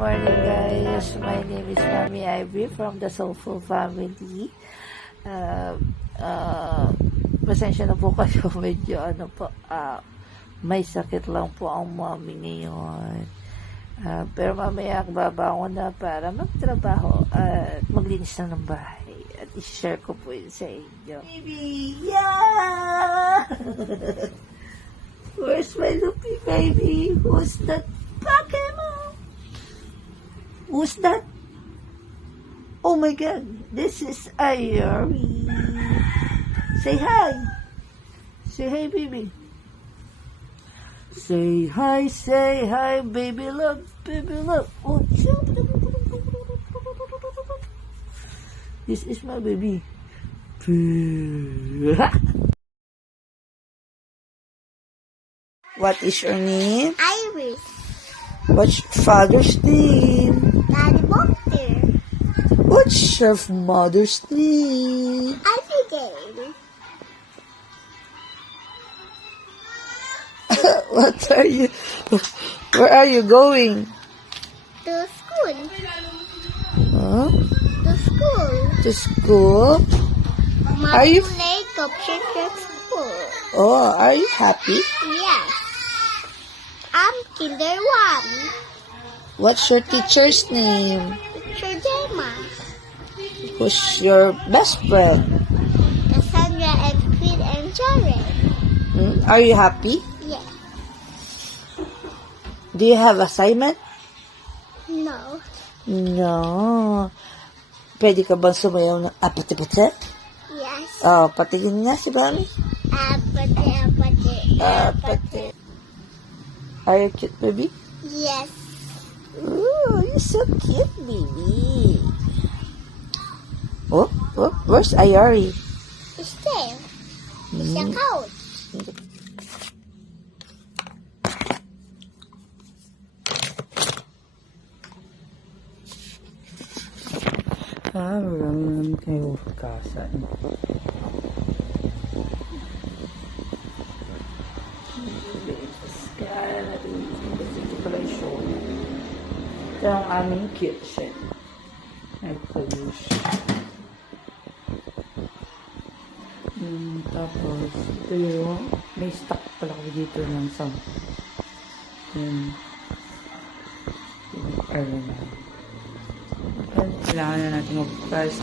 morning guys. My name is Mami Ivy from the Soulful Family. Pasensya na po kayo, medyo may sakit lang po ang mami ngayon. Pero mamaya babangon na para magtrabaho at maglinis na ng bahay. At i-share ko po yun sa inyo. Baby! Yeah! Where's my Lupi baby? Who's that Pokemon? Who's that? Oh my god, this is Ayori. Say hi. Say hi, baby. Say hi, baby love, baby love. Oh, this is my baby. What is your name? Iris. What's your father's name? Daddy Doctor. What's your mother's name? Abigail. What are you? Where are you going? To school. Huh? To school. To school? Mom Are you- play cupcake at school. Oh, are you happy? Yes. I'm Kinder 1. What's your teacher's name? Teacher Gemma. Who's your best friend? Cassandra and Queen and Jared. Are you happy? Yes. Do you have assignment? No. No. Pwede ka bang sumayaw ng apati-pati? Yes. Oh, patigin nga si Mami. Apate. Are you cute, baby? Yes. Ooh, you're so cute, baby. Oh, where's Ayari? It's there. It's a couch. Marami kayo kasan. Ito ang aming kitchen. Nag-pollution. Tapos, ito yung may stock pala ko dito ng some. Kailangan na natin mag-press.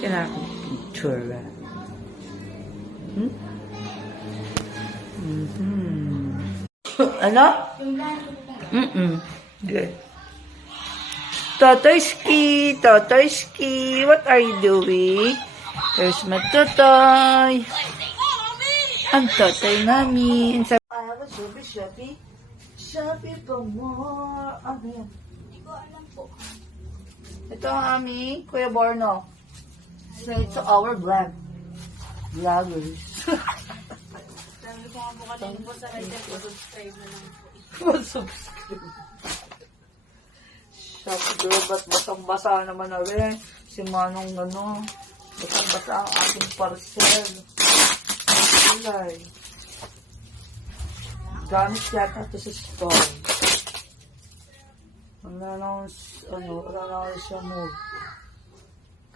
Kailangan ko picture. Ano? Good. Totoyski, what are you doing? There's my totoy. Ang totoy namin. I have a Shopee. Shopee for more. Ano yan? Hindi ko alam po. Ito ang aming Kuya Borno. So, it's our vlog. Vloggers. Sabi ko nga po kanina po sa right po, subscribe na lang po. Mag-subscribe. Shop girl, ba't basang-basa naman na rin? Si Manong basang-basa ang ating parcel. Kulay. Gamit yata ito sa store. Wala na siya move.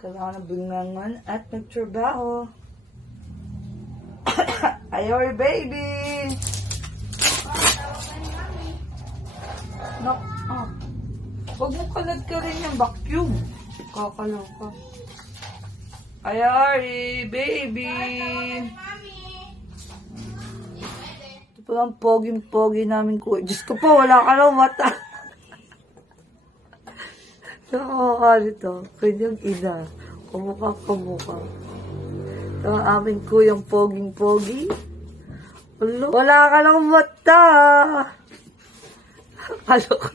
Kailangan na bingangan at magtrabaho. Ayoy, baby! Huwag mo kalat ka rin yung vacuum. Kakaloka. Ayari, baby! Ito pa lang poging-pogi namin ko. Diyos ko po, wala ka lang mata. Nakakalito. Pwede yung ina. Kumukha. Ito ang aming kuyang poging-pogi. Wala ka lang mata. Kaloko.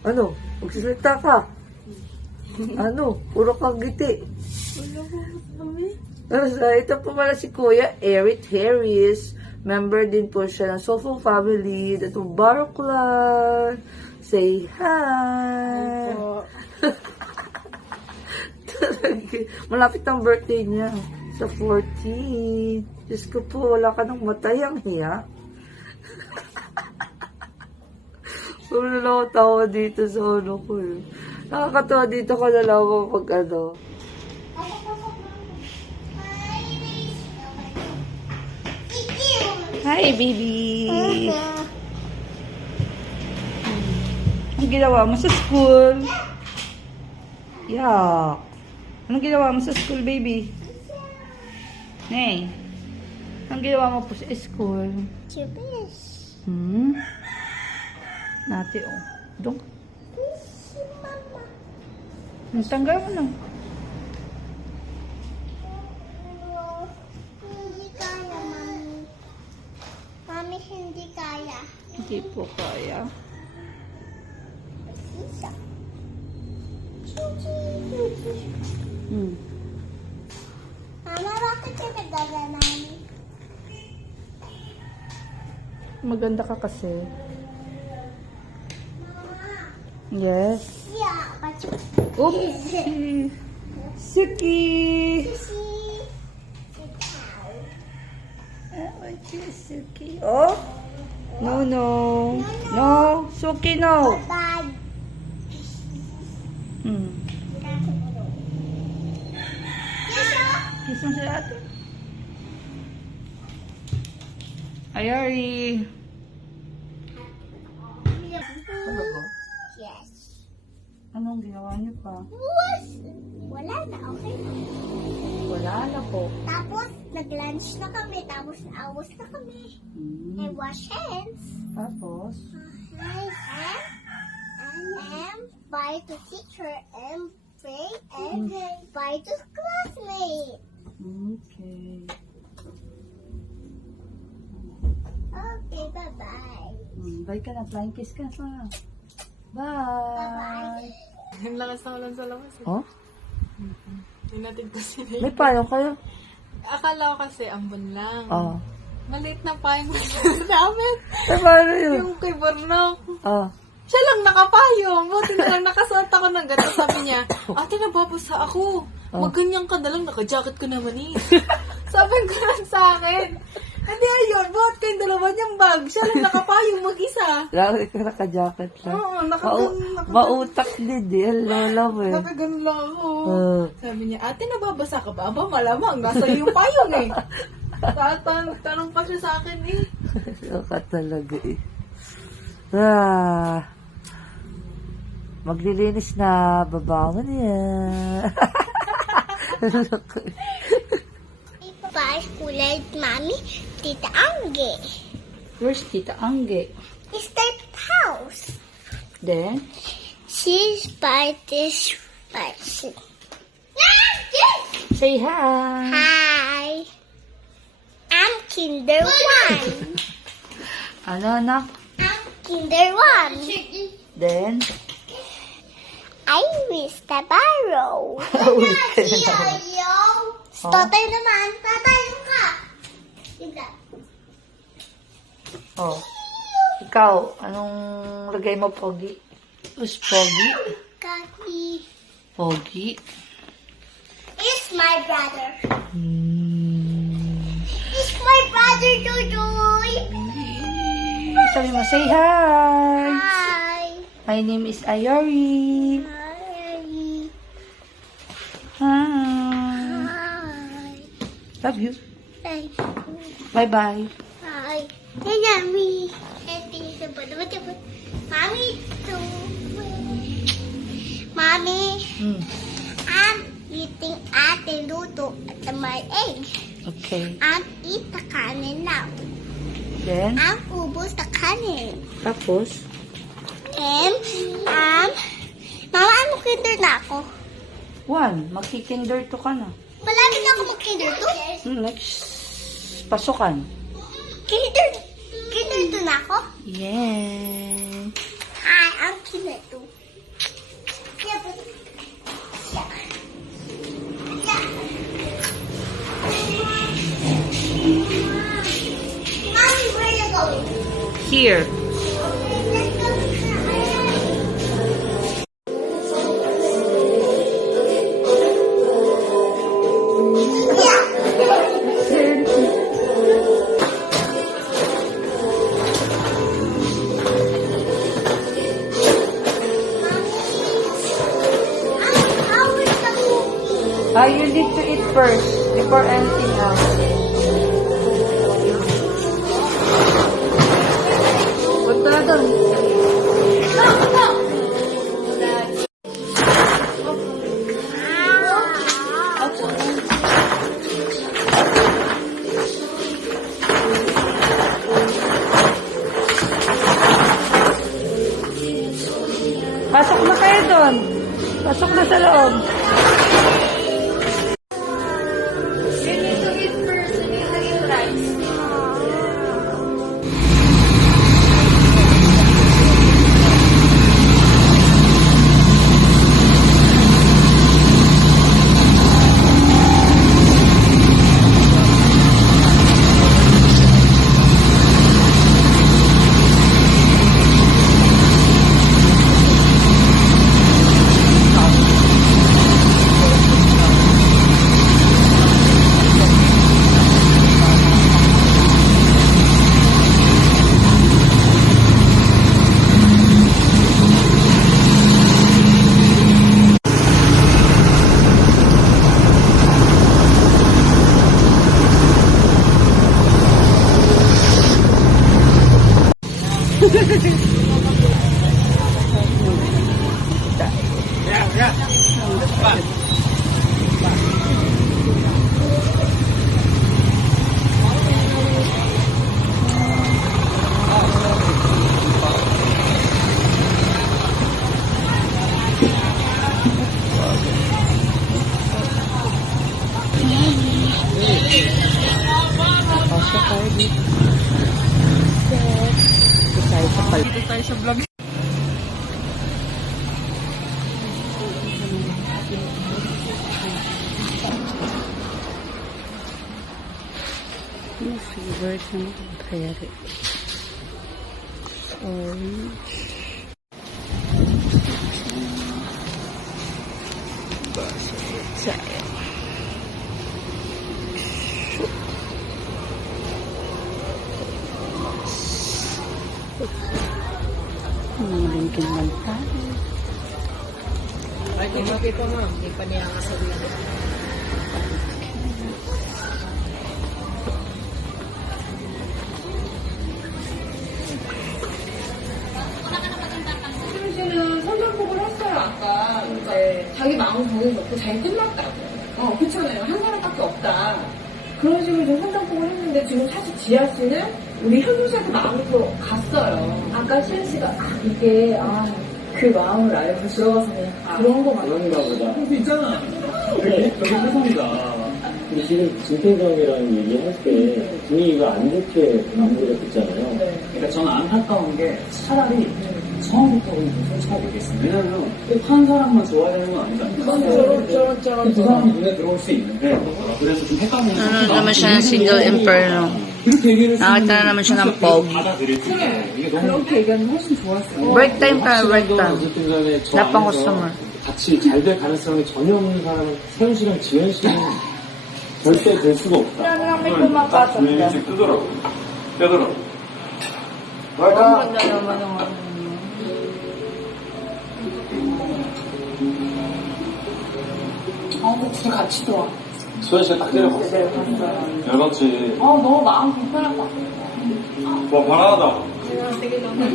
Ano? Magsasalita ka. Ano? Puro kang giti. Ito po pala si Kuya Eric Harris. Member din po siya ng Soulful Family. Ito Baroklan. Say hi. Malapit ang birthday niya. Sa 14. Diyos ko po, wala ka ng matay ang hiya. Puro na ako tawa dito sa ano ko eh. Nakakatawa dito ko na lang ako pag ano. Hi, baby! Anong ginawa mo sa school? Yak! Anong ginawa mo sa school, baby? Nay, anong ginawa mo po sa school? Chibis. Nati, oh. Dong. Si Mama. Tanggal mo na. Hindi kaya, Mami. Mami, hindi kaya. Hindi po kaya. Isa. Chuchi, chuchi. Mama, bakit ka nagdala namin? Maganda ka kasi. Mama. Yes. Yeah, but Oopsie. Suki. Sushi. Ikaw. Suki. Oh? No, no. No. Suki, no. Bye. Kiss mo si ate. Ayari. Ano ba? Yes. Anong ginawa niyo pa? Wala na, okay na. Wala na po. Tapos, nag-lunch na kami. Tapos, naawas na kami. And wash hands. Tapos? And bye to teacher. And pray. And bye to classmate. Okay. Okay, bye-bye. Bye ka na. Flying kiss ka na. Bye-bye. Bye. Ang lakas na ulan sa labas. Oh? Hinatid ko sila. May palo kayo? Akala ko kasi ambon lang. Oh. Maliit na pa yung namin. Eh, paano yun? Yung kay Bornok. Oh. Siya lang nakapayong. Buti na lang nakasuot ako ng ganito. Sabi niya, ate nababasa ako. Magganyan ka na lang. Naka-jacket ko naman eh. Sabi ko lang sa akin. Hindi ayun. Buhat kayong dalawa niyang bag. Siya lang nakapayong mag-isa. Lagi ka naka-jacket lang. Oo, Mautak din eh. Ang lola mo eh. nakaganon lang ako. Oh. Sabi niya, ate nababasa ka ba? Aba malamang. Nasa iyo yung payong eh. Tanong pa siya sa akin eh. Saka talaga eh. Ah. Maglilinis na. Babangon niya. Bye, kulay, Mommy. Tita Angge. Where's Tita Angge? It's their house. Then? She's by this person. Say hi. Hi. I'm Kinder 1. Ano anak? I'm Kinder 1. Then? I wish the barrow. Tatay naman. Tatay ka. Oh. Ikaw, anong lagay mo, Pogi? Who's Pogi? Kaki. Pogi. It's my brother. It's my brother, Jojoy. Sabi mo, say hi. Hi. My name is Ayori. Hi. Hi. Hi. Love you. Thank you. Bye-bye. Hi. Hey, Mommy. Mommy, Mommy, I'm eating ate luto at my egg. Okay. I'm eat the kanin now. Then, I'm ubos the kanin. tapos, And, Mama, ano kinder na ako? 1. Magkikinder to ka na. Malapit na ako mag-kinder to. Next, pasukan. Kinder to na ako? Yeah. Hi, I'm kinder to. Yeah, but... Mommy, where you going? Here. Let's go. first before anything else. Punta na doon. Pasok na kayo doon. Pasok na sa loob. You need to eat first. You need to eat rice. Dito tayo sa vlog. Yung favorite ng pere. Orange. Saya. Malingking lang tayo. Ay, tinapit ko ma'am. Hindi pa niya kasabihin. 설명 보고 했어요, 아까. 이제 자기 마음 정해 놓고 잘 끝났다고. 그렇잖아요. 한 사람밖에 없다. 그런 식으로 좀 선정복을 했는데 지금 사실 지아 씨는 우리 현우 씨한테 마음으로 갔어요. 아까 시아 씨가 이게 그 마음을 알고 들어가서 그냥 그런 거 같아요. 그런가 보다. 할수 있잖아. 여기 세상이다. 근데 지금 진퇴정이라는 얘기할 때 분위기가 안 좋게 마무리가 됐잖아요. 그러니까 저는 안타까운 게 차라리 처음부터 무슨 차가 되겠습니다. 왜냐면 한 사람만 좋아야 되는 건 아니잖아요. 그 사람이 눈에 들어올 수 있는데 그래서 좀 헷갈리는 Ano naman siya ng single inferno. 그렇게 얘기를 Nakita na naman siya ng pogi. 받아들일 수 있는 이게 너무 그렇게 얘기하면 훨씬 좋았어요. Break time pa, break time. 어쨌든 간에 저 Napang 안에서 customer. 같이 잘 될 가능성이 전혀 없는 사람은 세훈 씨랑 지현 씨는 절대 될 수가 없다. Ano lang may pumapasok na. 뜨더라고. 빼더라고. Ang ganda naman ng ano. 근데 둘이 같이 들어와. 수현 씨가 딱 때려봤어. 열받지. 너무 마음 불편할 것 같아. 와, 바라하다. 되게 너무